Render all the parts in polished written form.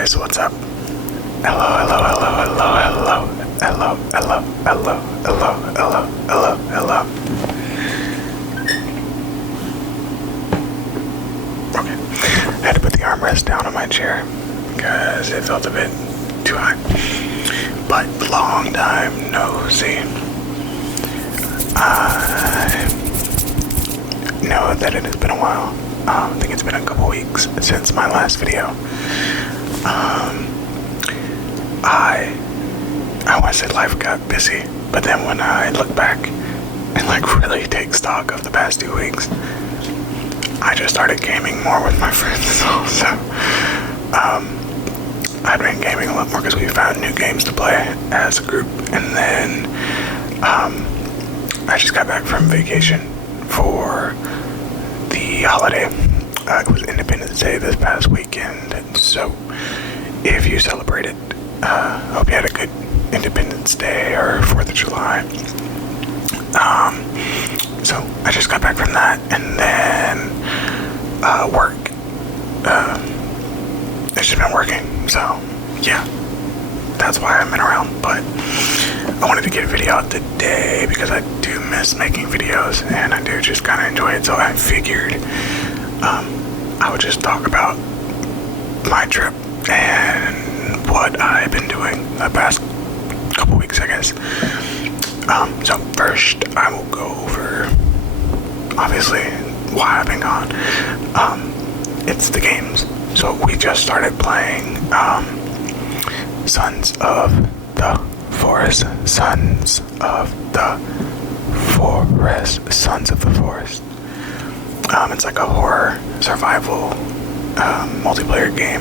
guys, what's up? Hello, hello, hello, hello, hello, hello, hello, hello, hello, hello, hello, hello. Okay, I had to put the armrest down on my chair because it felt a bit too high. But long time no see. I know that it has been a while. I think it's been a couple weeks since my last video. I want to say life got busy, but then when I look back and really take stock of the past 2 weeks, I just started gaming more with my friends. So I've been gaming a lot more because we found new games to play as a group, and then I just got back from vacation for the holiday. It was Independence Day this past weekend, so if you celebrated, hope you had a good Independence Day or 4th of July. So I just got back from that, and then work. It's just been working, so yeah, that's why I've been around. But I wanted to get a video out today because I do miss making videos, and I do just kind of enjoy it. So I figured I would just talk about my trip and what I've been doing the past couple weeks, I guess. So first, I will go over, obviously, why I've been gone. It's the games. So we just started playing Sons of the Forest. Sons of the Forest. Sons of the Forest. It's like a horror survival multiplayer game.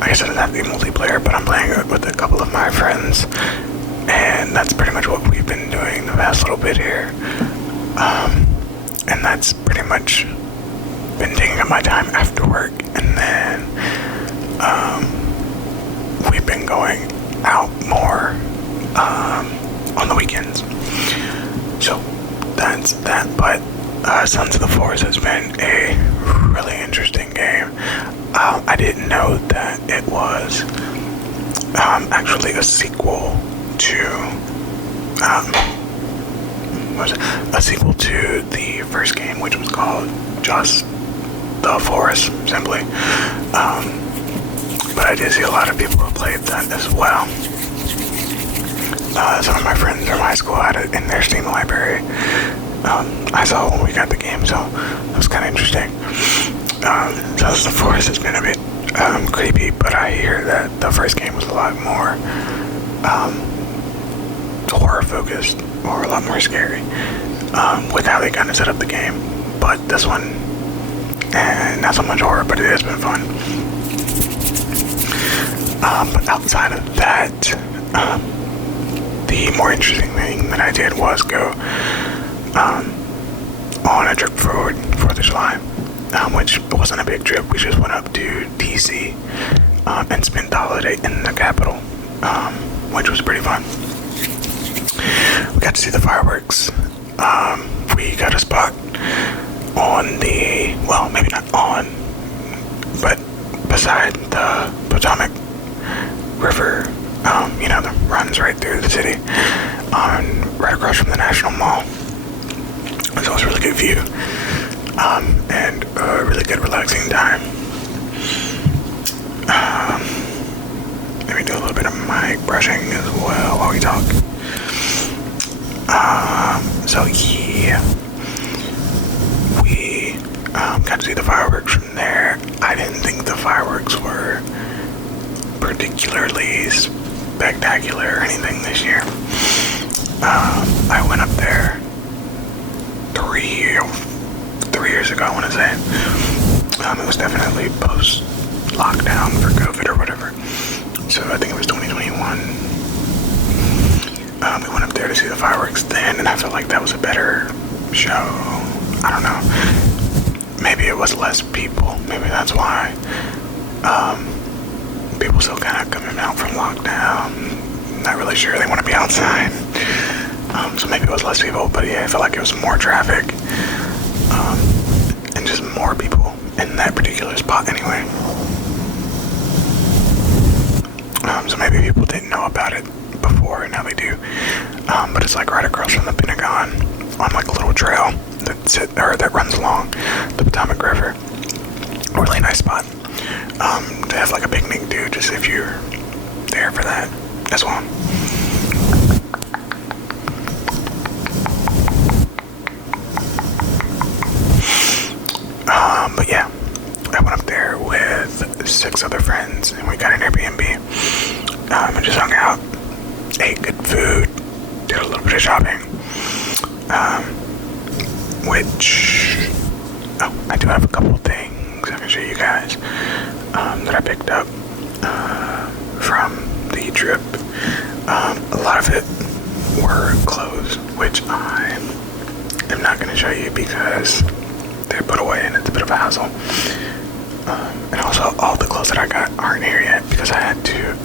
I guess it doesn't have to be multiplayer, but I'm playing it with a couple of my friends, and that's pretty much what we've been doing the past little bit here. And that's pretty much been taking up my time after work, and then we've been going out more on the weekends. So that's that. But Sons of the Forest has been a really interesting game. I didn't know that it was actually a sequel to the first game, which was called just the Forest, simply. But I did see a lot of people who played that as well. Some of my friends from high school had it in their Steam library. I saw when we got the game, so it was kind of interesting. Sons of the Forest has been a bit creepy, but I hear that the first game was a lot more horror focused, or a lot more scary, with how they kind of set up the game. But this one, not so much horror, but it has been fun. But outside of that, the more interesting thing that I did was go on a trip for 4th of July, which wasn't a big trip. We just went up to DC and spent the holiday in the capital, which was pretty fun. We got to see the fireworks. We got a spot on the, well, maybe not on, but beside the Potomac River, that runs right through the city, right across from the National Mall. So it was a really good view, and a really good relaxing time. Let me do a little bit of mic brushing as well while we talk. So yeah, we got to see the fireworks from there. I didn't think the fireworks were particularly spectacular or anything this year. I went up there 3 years ago, I want to say. It was definitely post-lockdown for COVID or whatever. So I think it was 2021. We went up there to see the fireworks then, and I felt like that was a better show. I don't know. Maybe it was less people. Maybe that's why. People still kind of coming out from lockdown. Not really sure they want to be outside. So maybe it was less people, but yeah, I felt like it was more traffic. And just more people in that particular particular spot anyway. So maybe people didn't know about it before, and now they do. But it's like right across from the Pentagon on like a little trail that runs along the Potomac River. Really nice spot to have like a picnic too, just if you're there for that as well. But yeah, I went up there with 6 other friends, and we got an Airbnb, and just hung out, ate good food, did a little bit of shopping, I do have a couple of things I can show you guys, that I picked up, from the trip. A lot of it were clothes, which I am not going to show you because they're put away and it's a bit of a hassle. And also all the clothes that I got aren't here yet because I had to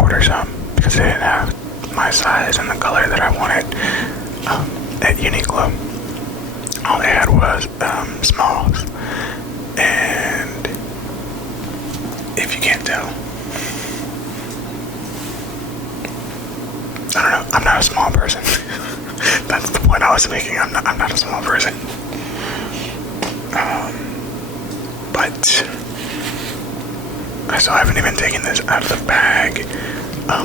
order some because they didn't have my size and the color that I wanted at Uniqlo. All they had was smalls, and if you can't tell, I don't know, I'm not a small person. That's the point I was making. I'm not a small person. But I still haven't even taken this out of the bag.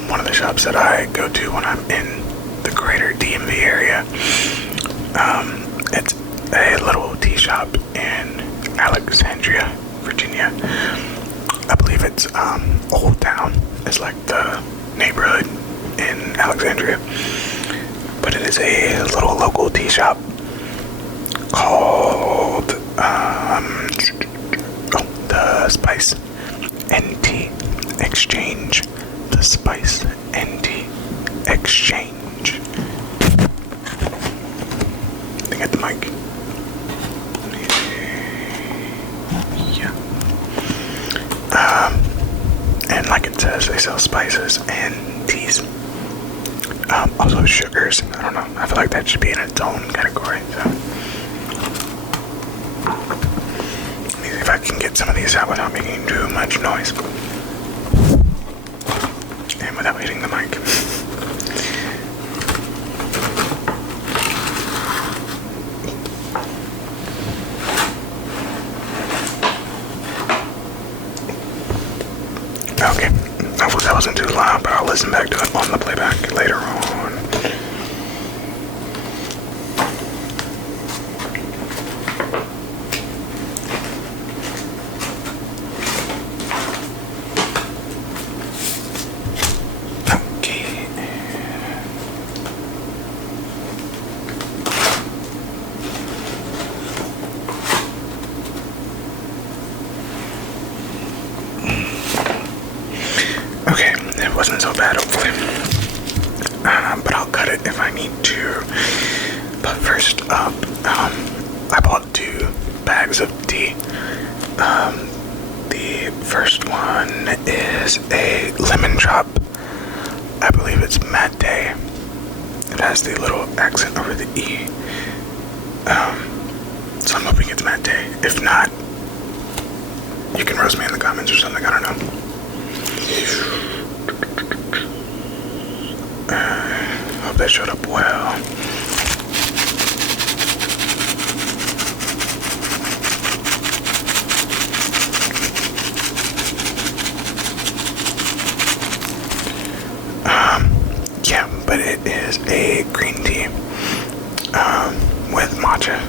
One of the shops that I go to when I'm in the greater DMV area, it's a little tea shop in Alexandria, Virginia. I believe it's Old Town. It's like the neighborhood in Alexandria. But it is a little local tea shop called the Spice and Tea Exchange. The Spice and Tea Exchange. I think at the mic. Yeah. And like it says, they sell spices and teas. Also sugars. I don't know. I feel like that should be in its own category. So let me see if I can get some of these out without making too much noise and without hitting the mic. Okay, hopefully that wasn't too loud, but I'll listen back to it on the playback later on. Okay, it wasn't so bad, hopefully. But I'll cut it if I need to. But first up, I bought 2 bags of tea. The first one is a lemon drop. I believe it's mate. It has the little accent over the E. So I'm hoping it's mate. If not, you can roast me in the comments or something, I don't know. Hope that showed up well. Yeah, but it is a green tea with matcha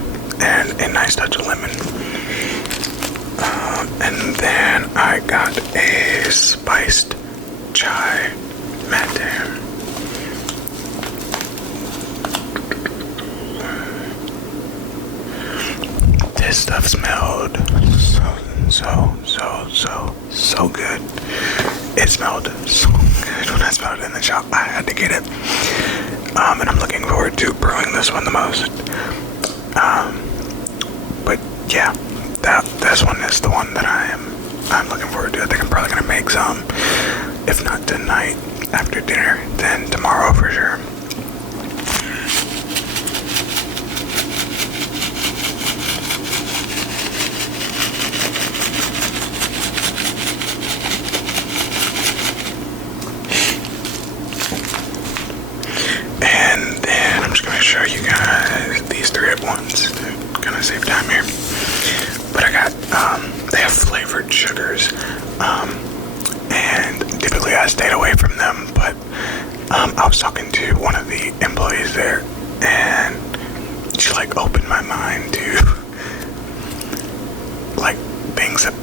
and a nice touch of lemon. And then I got a spiced chai mate. This stuff smelled so good. It smelled so good when I smelled it in the shop. I had to get it. And I'm looking forward to brewing this one the most. But yeah, this one is the one that I'm looking forward to. I think I'm probably gonna make some, if not tonight after dinner, then tomorrow for sure. them here. But I got, they have flavored sugars, and typically I stayed away from them, but I was talking to one of the employees there, and she like opened my mind to like things that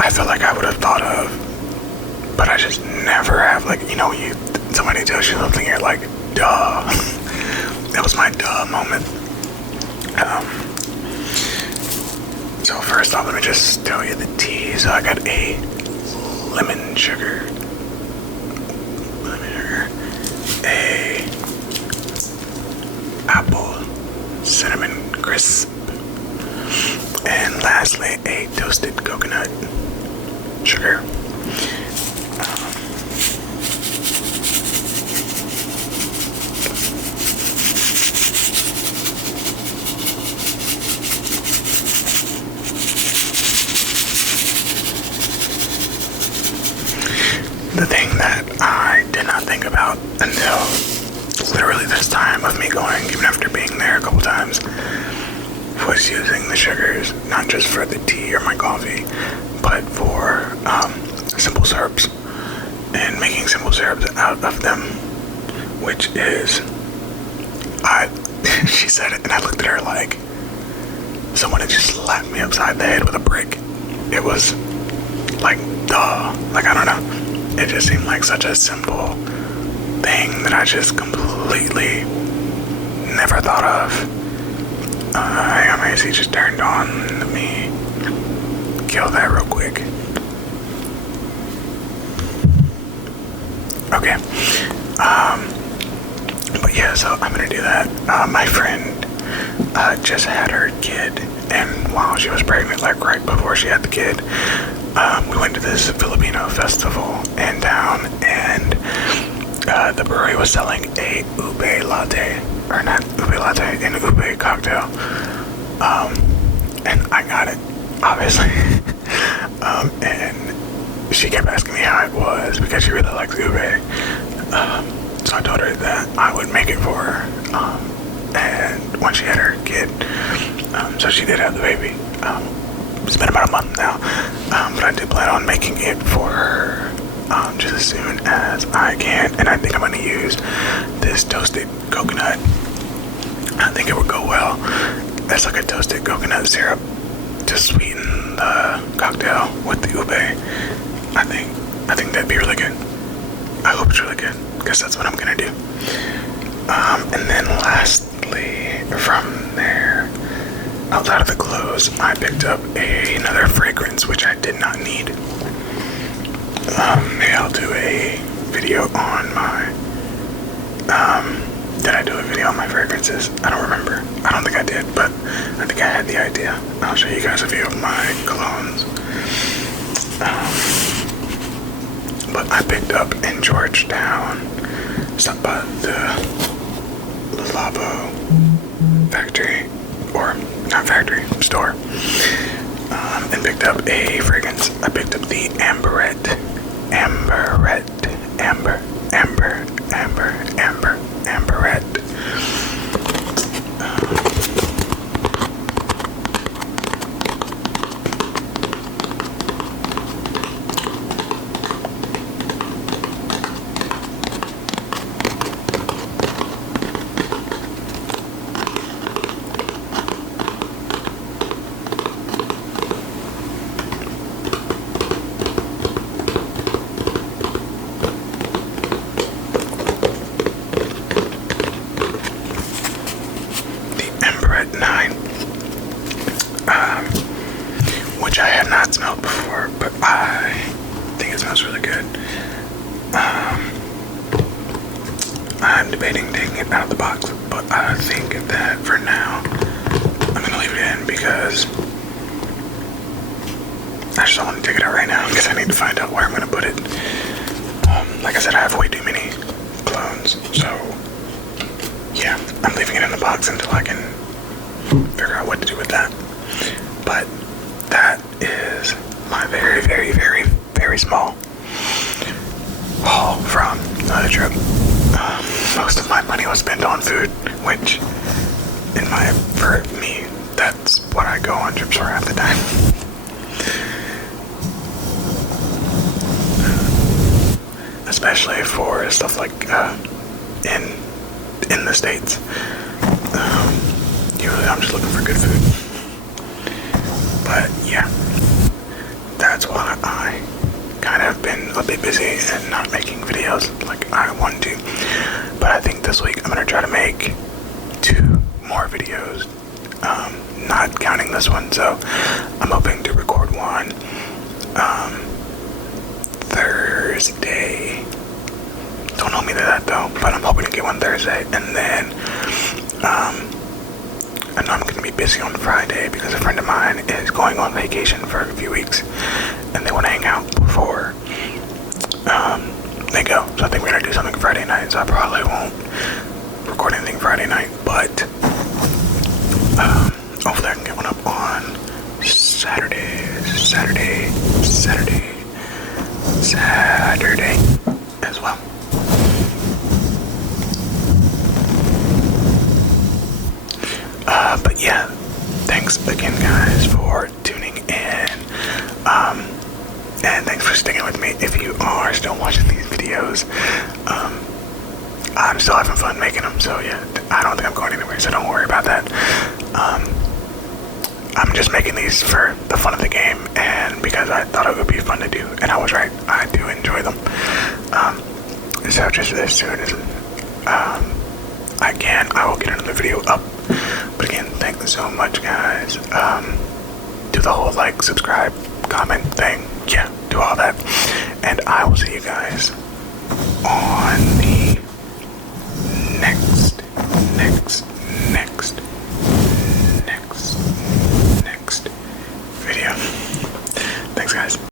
I feel like I would have thought of, but I just never have. Like, you know, somebody tells you something, you're like, duh. That was my duh moment. So first off, let me just tell you the tea. So I got a lemon sugar, a apple cinnamon crisp, and lastly a toasted coconut sugar. The thing that I did not think about until literally this time of me going, even after being there a couple times, was using the sugars, not just for the tea or my coffee, but for simple syrups, and making simple syrups out of them, which is, she said it, and I looked at her like someone had just slapped me upside the head with a brick. It was like, duh, like, I don't know. It just seemed like such a simple thing that I just completely never thought of. Hang on, my AC just turned on. Let me kill that real quick. Okay. But yeah, so I'm gonna do that. My friend just had her kid, and while she was pregnant, like right before she had the kid, we went to this Filipino festival in town, and the brewery was selling a ube latte, or not ube latte, an ube cocktail, and I got it, obviously. And she kept asking me how it was because she really likes ube. So I told her that I would make it for her, and when she had her kid, so she did have the baby. It's been about a month now, but I do plan on making it for her just as soon as I can, and I think I'm going to use this toasted coconut. I think it would go well. That's like a toasted coconut syrup to sweeten the cocktail with the ube. I think that'd be really good. I hope it's really good, because that's what I'm going to do. And then lastly, from there, outside of the clothes, I picked up another fragrance, which I did not need. Maybe I'll do a video on my, did I do a video on my fragrances? I don't remember. I don't think I did, but I think I had the idea. I'll show you guys a few of my colognes. But I picked up in Georgetown, stopped by the Lavo factory, or not factory, store, and picked up a fragrance. I picked up the Amberette. Which I had not smelled before, but I think it smells really good. I'm debating taking it out of the box, but I think that for now I'm gonna leave it in because I just don't want to take it out right now because I need to find out where I'm gonna put it. Like I said, I have way too many clones, so yeah, I'm leaving it in the box until I can figure out what to do with that. But that is my very, very, very, very small haul from another trip. Most of my money was spent on food, which for me, that's what I go on trips for half the time. Especially for stuff like in the States. Usually I'm just looking for good food. But yeah, that's why I kind of been a bit busy and not making videos like I want to. But I think this week I'm gonna try to make 2 more videos, not counting this one. So I'm hoping to record one Thursday. Don't hold me to that though, but I'm hoping to get one Thursday. And then I know I'm going to be busy on Friday because a friend of mine is going on vacation for a few weeks and they want to hang out before they go. So I think we're going to do something Friday night. So I probably won't record anything Friday night, but hopefully I can get one up on Saturday as well. But yeah, thanks again guys for tuning in, and thanks for sticking with me. If you are still watching these videos, I'm still having fun making them, so yeah, I don't think I'm going anywhere, so don't worry about that. I'm just making these for the fun of the game and because I thought it would be fun to do, and I was right, I do enjoy them. So just as soon as I can, I will get another video up. But again, thank you so much guys. Do the whole like, subscribe, comment thing. Yeah, do all that. And I will see you guys on